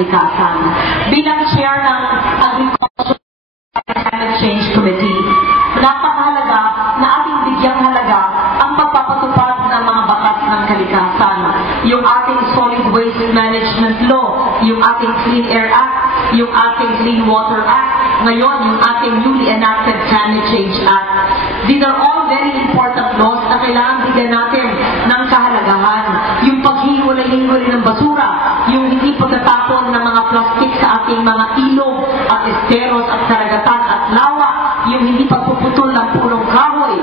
kalikasan. Bilang chair ng Agriculture Climate Change Committee, napakahalaga na ating bigyang halaga ang pagpapatupad ng mga batas ng kalikasan. Yung ating Solid Waste Management Law, yung ating Clean Air Act, yung ating Clean Water Act, ngayon yung ating newly enacted Climate Change Act. These are all very important laws na kailangan bigyan natin ng kahalagahan. Yung paghiwalay-hiwalay ng basura, yung hindi pagtatapon ng mga plastik sa ating mga ilog at esteros at karagatan at lawa, yung hindi pagpuputol ng punong kahoy.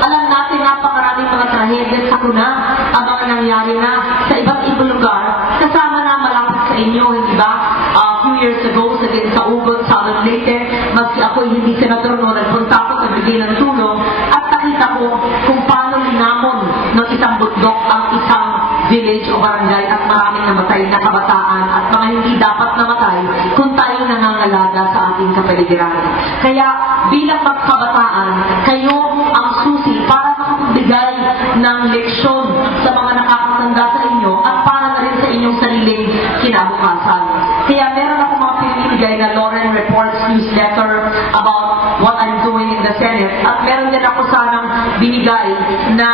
Alam natin napakaraming mga trahedya sa kuna ang mga nangyari na sa iba't ibang lugar, kasama na malapit sa inyo, hindi ba? A few years ago, sa Ugot, Southern Leyte, maski ako'y hindi senador no, nagpunta ako sa bigay ng tulong at nakita ko kung paano linamon ng isang bundok ang isang village o barangay at maraming namatay na kabataan at mga hindi dapat namatay kung tayo nangangalaga sa ating kapaligiran. Kaya bilang mga kabataan, kayo ang susi para makapagbigay ng leksyon sa mga nakakatanda sa inyo at para na rin sa inyong sariling kinabukasan. Kaya meron ako mga pinibigay na Lauren Reports newsletter about what I'm doing in the Senate at meron din ako sanang binigay na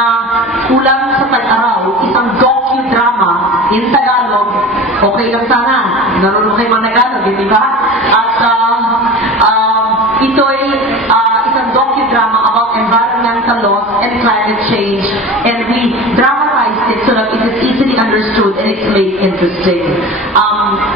kulang sa tag-araw, isang docudrama in Tagalog. Okay lang sana, narunong kayo mga Tagalog, hindi ba? At ito'y isang docudrama about environmental laws and climate change, and we dramatized it so that it is easily understood and it's made interesting.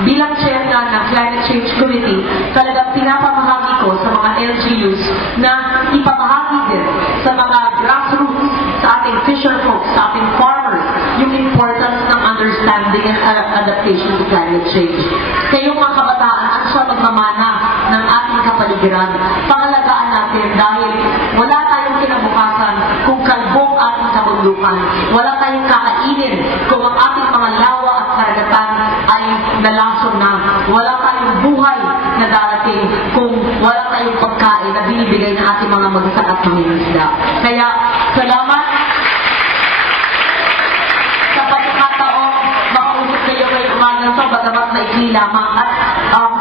Bilang chair ng Climate Change Committee, talagang pinapamahagi ko sa mga LGUs na ipamahagi din sa mga grassroots, sa ating fisher folks, sa ating farmers, yung importance ng understanding and adaptation to climate change. Kayong mga kabataan, ang siya magmamana ng ating kapaligiran. Pangalagaan natin dahil wala tayong kinabukasan kung kalbong ating kabundukan. Wala tayong kakainin kung ang ating mga lawa at karagatan ay nalason na. Wala tayong buhay na darating kung wala tayong pagkain na binibigay ng ating mga magsak at mangingisda. Kaya, salamat sa pagkakataon makausap kayo kayo umagang sa bagamat na ikli lamang at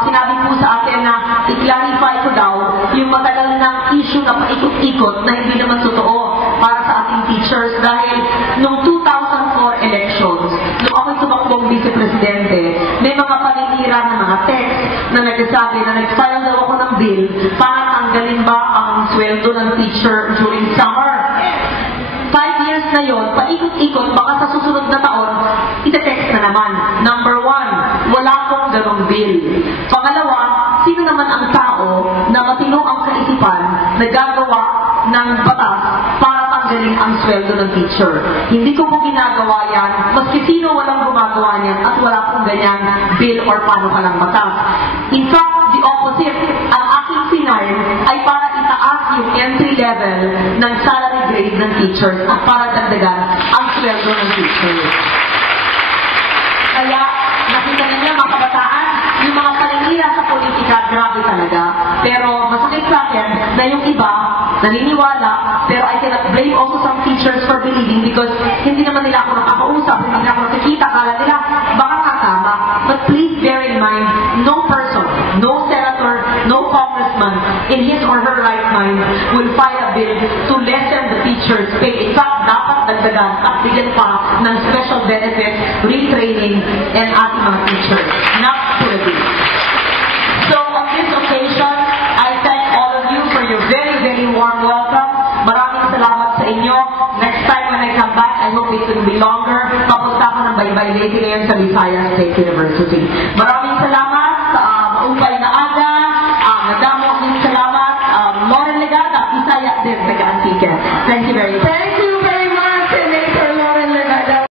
sinabi po sa atin na i-clarify ko daw yung matagal ng issue na paikot-ikot na hindi naman totoo para sa ating teachers dahil noong 2004 elections, nung ako'y tumakbong vice-presidente, may mga paninira na mga text na nagsasabi na nag-file daw ako ng bill para tanggalin ba ang sweldo ng teacher during summer. 5 years na yon, paikot-ikot, baka sa susunod na taon, ite-text na naman. Number 1, wala akong ganong bill. Pangalawa, sino naman ang tao na matino ang kaisipan na gagawa ng batas para tanggalin ang sweldo ng teacher? Hindi ko po ginagawa yan, maski sino walang gumagawa niyan at wala pong ganyang bill or paano ka lang batas. In fact, the opposite, ang aking final ay para itaas yung entry level ng salary grade ng teachers at para dagdagan ang sweldo ng teachers. Kaya, nakita ninyo mga kabataan, yung mga paninira sa politika, grabe talaga. Pero masakit sa akin na yung iba, naniniwala, pero I cannot blame also some teachers for believing because hindi naman nila ako nakakausap, hindi nila ako nakikita, kala nila, baka katama. But please bear in mind, no person, no senator, no congressman in his or her right mind will file a bill to lessen the teacher's pay. In fact, dapat dagdagan at bigyan pa ng special benefits, retraining, and ating mga teachers. Not to the bill. So on this occasion, I thank all of you for your very, very warm welcome. Maraming salamat sa inyo. Next time when I come back, I hope it will be longer. Papunta ko ng Baybay Leyte ngayon sa Visayas State University. Maraming salamat.